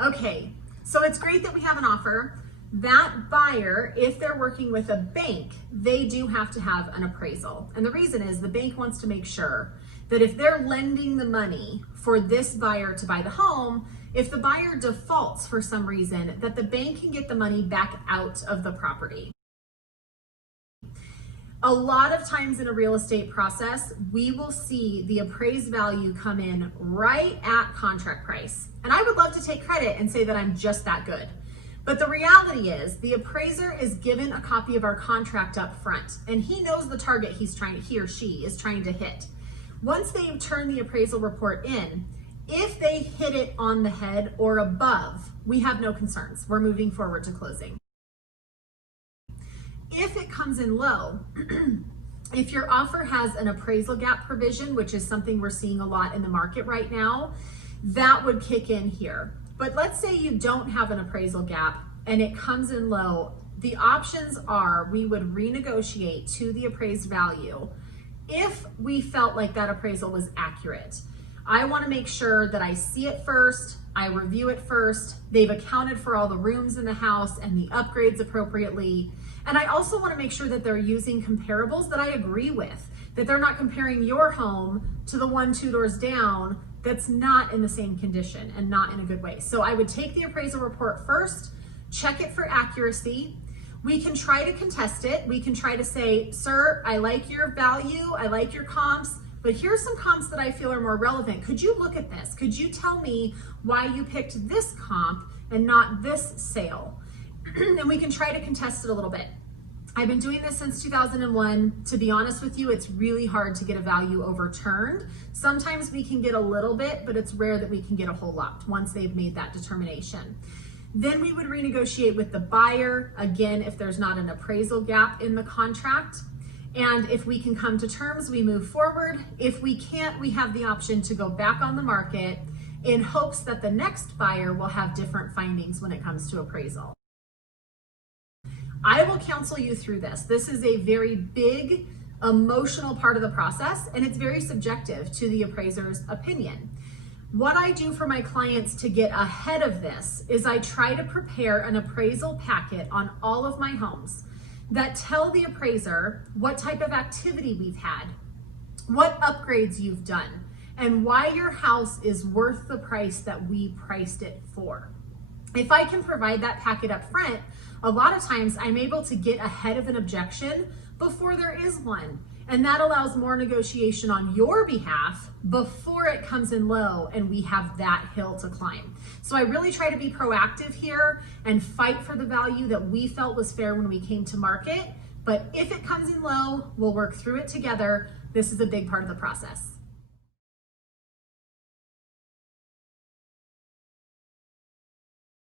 Okay, so it's great that we have an offer. That buyer, if they're working with a bank, they do have to have an appraisal. And the reason is the bank wants to make sure that if they're lending the money for this buyer to buy the home, if the buyer defaults for some reason, that the bank can get the money back out of the property. A lot of times in a real estate process, we will see the appraised value come in right at contract price. And I would love to take credit and say that I'm just that good. But the reality is the appraiser is given a copy of our contract up front, and he knows the target he or she is trying to hit. Once they turn the appraisal report in, if they hit it on the head or above, we have no concerns. We're moving forward to closing. If it comes in low, if your offer has an appraisal gap provision, which is something we're seeing a lot in the market right now, that would kick in here. But let's say you don't have an appraisal gap and it comes in low. The options are we would renegotiate to the appraised value if we felt like that appraisal was accurate. I want to make sure that I see it first, I review it first, they've accounted for all the rooms in the house and the upgrades appropriately. And I also want to make sure that they're using comparables that I agree with, that they're not comparing your home to the one 2 doors down that's not in the same condition and not in a good way. So I would take the appraisal report first, check it for accuracy. We can try to contest it. We can try to say, sir, I like your value, I like your comps, but here's some comps that I feel are more relevant. Could you look at this? Could you tell me why you picked this comp and not this sale? And we can try to contest it a little bit. I've been doing this since 2001. To be honest with you, it's really hard to get a value overturned. Sometimes we can get a little bit, but it's rare that we can get a whole lot once they've made that determination. Then we would renegotiate with the buyer, again, if there's not an appraisal gap in the contract. And if we can come to terms, we move forward. If we can't, we have the option to go back on the market in hopes that the next buyer will have different findings when it comes to appraisal. I will counsel you through this. This is a very big emotional part of the process, and it's very subjective to the appraiser's opinion. What I do for my clients to get ahead of this is I try to prepare an appraisal packet on all of my homes that tell the appraiser what type of activity we've had, what upgrades you've done, and why your house is worth the price that we priced it for. If I can provide that packet up front, a lot of times I'm able to get ahead of an objection before there is one. And that allows more negotiation on your behalf before it comes in low and we have that hill to climb. So I really try to be proactive here and fight for the value that we felt was fair when we came to market. But if it comes in low, we'll work through it together. This is a big part of the process.